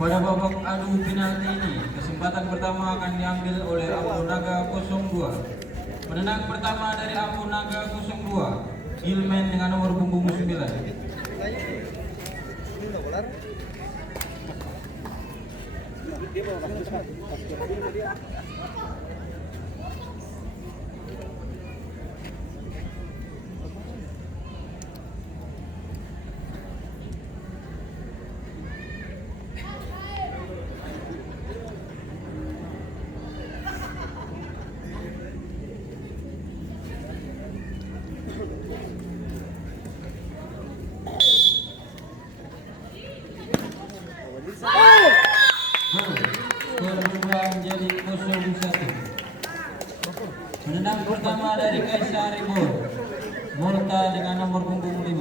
Pada babak adu penalti ini, kesempatan pertama akan diambil oleh Ampunaga 02. Penendang pertama dari Ampunaga 02, Gilman dengan nomor punggung 9. Berubah menjadi 0-1. Penendang pertama dari Kaisar Ribor, Murta dengan nomor punggung 5.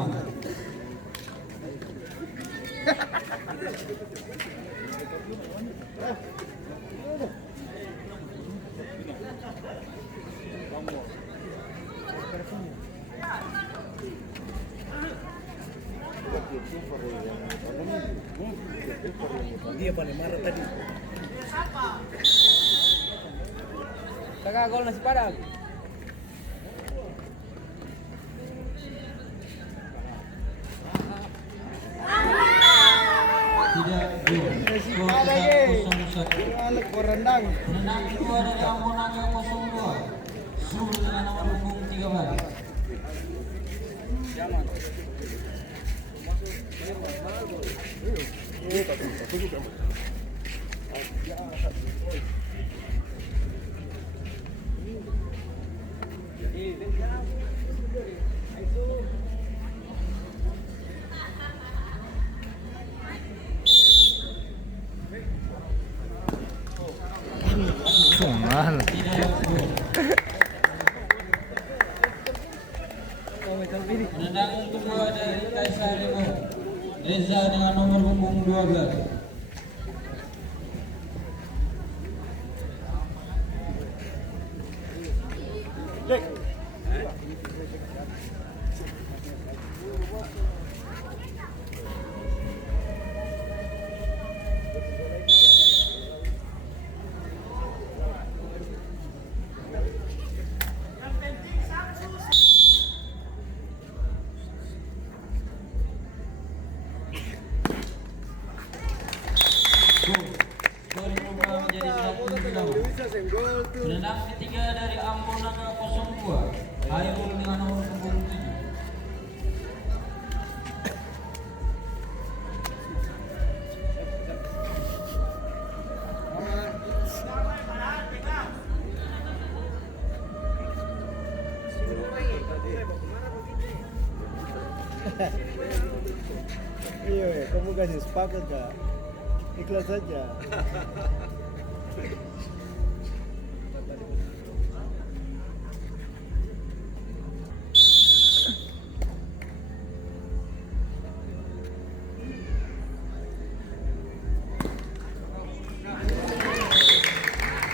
Dia paling marah tadi. Kakak gol nasi padang. Tidak gol. Skor tetap 0-1. Korendang. Penendang kedua dari Ampunaga 02, Sul dengan nomor punggung 13. Sungan. Penendang kedua dari Kaisar Ribor, Reza dengan nomor punggung 12. Skor berubah menjadi 1-2. Penendang ketiga dari Ampunaga 02, Hairul dengan nomor punggung 7. Iya, kamu kasih sepakat kak. Ikhlas saja.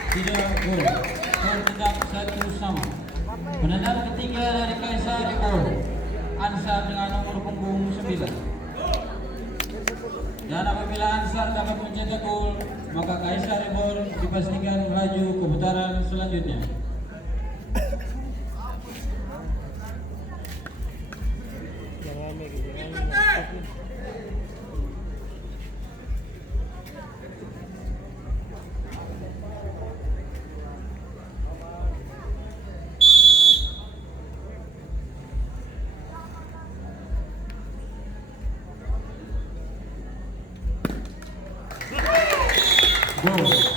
Tidak gol. Skor tetap 1-1. Penendang ketiga dari Kaisar Ribor, Ansar dengan nomor punggung 9. Dan apabila Ansar dapat mencetak gol, maka Kaisar Ribor dipastikan melaju ke putaran selanjutnya. Gol.